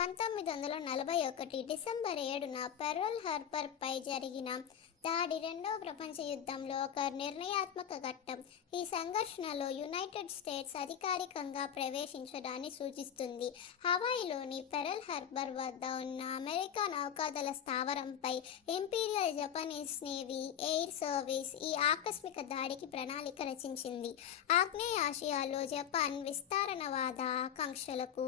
పంతొమ్మిది వందల నలభై ఒకటి డిసెంబర్ ఏడున పెరోల్ హార్బర్ పై జరిగిన దాడి రెండవ ప్రపంచ యుద్ధంలో ఒక నిర్ణయాత్మక ఘట్టం. ఈ సంఘర్షణలో యునైటెడ్ స్టేట్స్ అధికారికంగా ప్రవేశించడాన్ని సూచిస్తుంది. హవాయిలోని పెరల్ హార్బర్ వద్ద ఉన్న అమెరికా నౌకాదళ స్థావరంపై Imperial Japanese Navy Air Service ఈ ఆకస్మిక దాడికి ప్రణాళిక రచించింది. ఆగ్నేయ ఆసియాలో జపాన్ విస్తరణవాద ఆకాంక్షలకు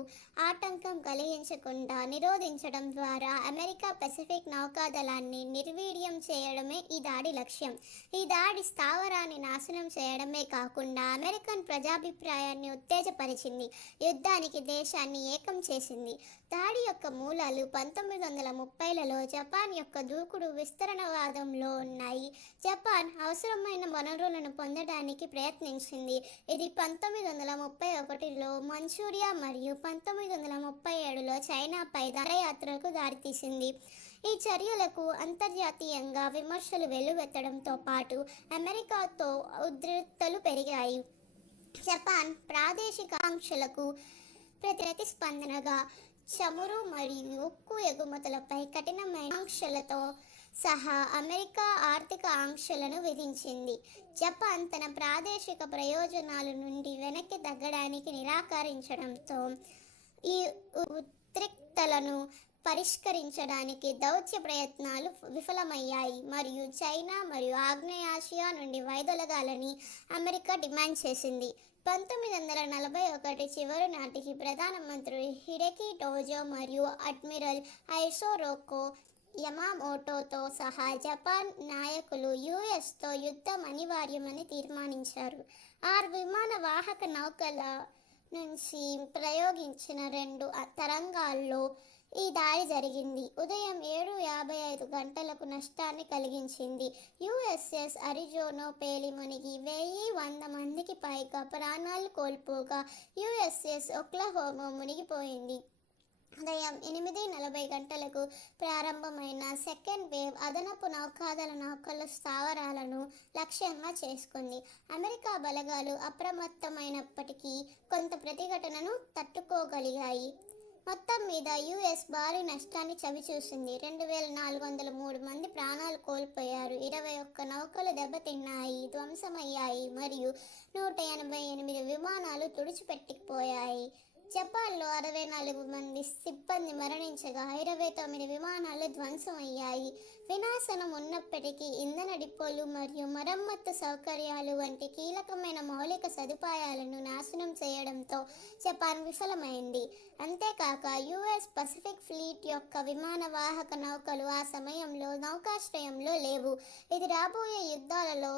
ఆటంకం కలిగించకుండా నిరోధించడం ద్వారా అమెరికా పెసిఫిక్ నౌకాదళాన్ని నిర్వీర్యం చేయడమే ఈ దాడి లక్ష్యం. ఈ దాడి స్థావరాన్ని నాశనం చేయడమే కాకుండా అమెరికన్ ప్రజాభిప్రాయాన్ని ఉత్తేజపరిచింది. యుద్ధానికి దేశాన్ని ఏకం చేసింది. దాడి యొక్క మూలాలు పంతొమ్మిది వందల ముప్పైలలో జపాన్ యొక్క దూకుడు విస్తరణవాదంలో ఉన్నాయి. జపాన్ అవసరమైన వనరులను పొందడానికి ప్రయత్నించింది. ఇది పంతొమ్మిది వందల ముప్పై ఒకటిలో మంచూరియా మరియు పంతొమ్మిది వందల ముప్పై ఏడులో చైనాపై దండయాత్రకు దారితీసింది. ఈ చర్యలకు అంతర్జాతీయంగా విమర్శలు వెల్లువెత్తడంతో పాటు అమెరికాతో ఉద్రిక్తలు పెరిగాయి. జపాన్ ప్రాదేశిక ఆంక్షలకు ప్రతిస్పందనగా చమురు మరియు ఉక్కు ఎగుమతులపై కఠినమైన ఆంక్షలతో సహా అమెరికా ఆర్థిక ఆంక్షలను విధించింది. జపాన్ తన ప్రాదేశిక ప్రయోజనాల నుండి వెనక్కి తగ్గడానికి నిరాకరించడంతో ఈ ఉద్రిక్తలను పరిష్కరించడానికి దౌత్య ప్రయత్నాలు విఫలమయ్యాయి. మరియు చైనా మరియు ఆగ్నేయాసియా నుండి వైదొలగాలని అమెరికా డిమాండ్ చేసింది. పంతొమ్మిది వందల నలభై ఒకటి చివరి నాటికి ప్రధానమంత్రి హిడెకి టోజో మరియు అడ్మిరల్ ఐసోరోకో యమామోటోతో సహా జపాన్ నాయకులు యుఎస్తో యుద్ధం అనివార్యమని తీర్మానించారు. ఆరు విమాన వాహక నౌకల నుంచి ప్రయోగించిన రెండు తరంగాల్లో ఈ దాడి జరిగింది. ఉదయం ఏడు యాభై ఐదు గంటలకు నష్టాన్ని కలిగించింది. యుఎస్ఎస్ అరిజోనో పేలి మునిగి వెయ్యి వంద మందికి పైగా ప్రాణాలు కోల్పోగా యుఎస్ఎస్ ఒక్లహోమో మునిగిపోయింది. ఉదయం ఎనిమిది నలభై గంటలకు ప్రారంభమైన సెకండ్ వేవ్ అదనపు నౌకాదళ నౌకల స్థావరాలను లక్ష్యంగా చేసుకుంది. అమెరికా బలగాలు అప్రమత్తమైనప్పటికీ కొంత ప్రతిఘటనను తట్టుకోగలిగాయి. మొత్తం మీద యుఎస్ భారీ నష్టాన్ని చవిచూసింది. రెండు వేల నాలుగు వందల మూడు మంది ప్రాణాలు కోల్పోయారు. ఇరవై ఒక్క నౌకలు దెబ్బతిన్నాయి. ధ్వంసమయ్యాయి. మరియు నూట ఎనభై ఎనిమిది విమానాలు తుడిచిపెట్టుకుపోయాయి జపాన్లో అరవై నాలుగు మంది సిబ్బంది మరణించగా ఇరవై తొమ్మిది విమానాలు ధ్వంసమయ్యాయి. వినాశనం ఉన్నప్పటికీ ఇంధన డిపోలు మరియు మరమ్మత్తు సౌకర్యాలు వంటి కీలకమైన మౌలిక సదుపాయాలను నాశనం చేయడంతో జపాన్ విఫలమైంది. అంతేకాక యుఎస్ పసిఫిక్ ఫ్లీట్ యొక్క విమాన వాహక నౌకలు ఆ సమయంలో నౌకాశ్రయంలో లేవు. ఇది రాబోయే యుద్ధాలలో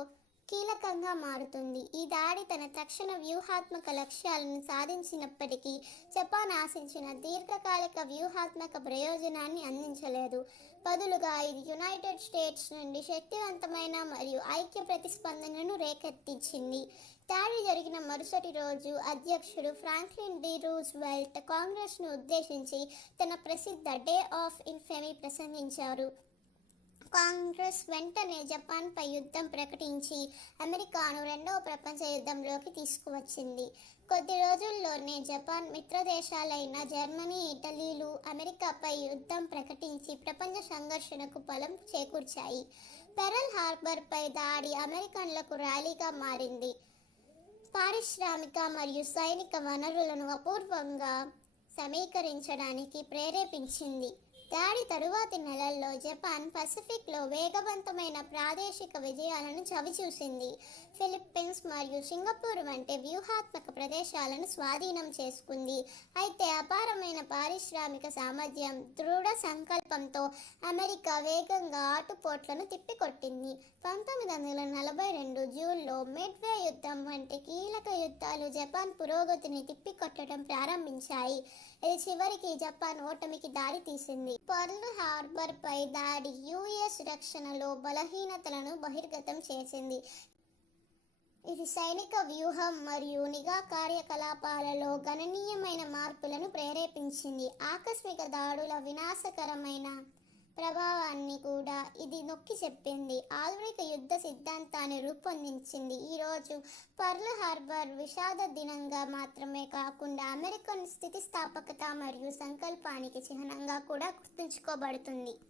కీలకంగా మారుతుంది. ఈ దాడి తన తక్షణ వ్యూహాత్మక లక్ష్యాలను సాధించినప్పటికీ జపాన్ ఆశించిన దీర్ఘకాలిక వ్యూహాత్మక ప్రయోజనాన్ని అందించలేదు. బదులుగా ఇది యునైటెడ్ స్టేట్స్ నుండి శక్తివంతమైన మరియు ఐక్య ప్రతిస్పందనను రేకెత్తించింది దాడి జరిగిన మరుసటి రోజు అధ్యక్షుడు ఫ్రాంక్లిన్ డి రూజ్వెల్ట్ కాంగ్రెస్ను ఉద్దేశించి తన ప్రసిద్ధ డే ఆఫ్ ఇన్ఫెమీ ప్రసంగించారు. కాంగ్రెస్ వెంటనే జపాన్పై యుద్ధం ప్రకటించి అమెరికాను రెండవ ప్రపంచ యుద్ధంలోకి తీసుకువచ్చింది. కొద్ది రోజుల్లోనే జపాన్ మిత్ర దేశాలైన జర్మనీ ఇటలీలు అమెరికాపై యుద్ధం ప్రకటించి ప్రపంచ సంఘర్షణకు బలం చేకూర్చాయి. పెరల్ హార్బర్పై దాడి అమెరికన్లకు ర్యాలీగా మారింది. పారిశ్రామిక మరియు సైనిక వనరులను అపూర్వంగా సమీకరించడానికి ప్రేరేపించింది. దాడి తరువాతి నెలల్లో జపాన్ పసిఫిక్లో వేగవంతమైన ప్రాదేశిక విజయాలను చవిచూసింది. ఫిలిప్పీన్స్ మరియు సింగపూర్ వంటి వ్యూహాత్మక ప్రదేశాలను స్వాధీనం చేసుకుంది. అయితే అపారమైన పారిశ్రామిక సామర్థ్యం దృఢ సంకల్పంతో అమెరికా వేగంగా ఆటుపోట్లను తిప్పికొట్టింది. పంతొమ్మిది వందల నలభై రెండు జూన్లో మిడ్వే యుద్ధం వంటి కీలక యుద్ధాలు జపాన్ పురోగతిని తిప్పికొట్టడం ప్రారంభించాయి. ఇది చివరికి జపాన్ ఓటమికి దారి తీసింది. పర్ల్ హార్బర్ పై దాడి యుఎస్ రక్షణలో బలహీనతలను బహిర్గతం చేసింది. ఇది సైనిక వ్యూహం మరియు నిఘా కార్యకలాపాలలో గణనీయమైన మార్పులను ప్రేరేపించింది. ఆకస్మిక దాడుల వినాశకరమైన ప్రభావాన్ని కూడా ఇది నొక్కి చెప్పింది. ఆధునిక యుద్ధ సిద్ధాంతాన్ని రూపొందించింది. ఈరోజు పర్ల్ హార్బర్ విషాద దినంగా మాత్రమే కాకుండా అమెరికన్ స్థితిస్థాపకత మరియు సంకల్పానికి చిహ్నంగా కూడా గుర్తుంచుకోబడుతుంది.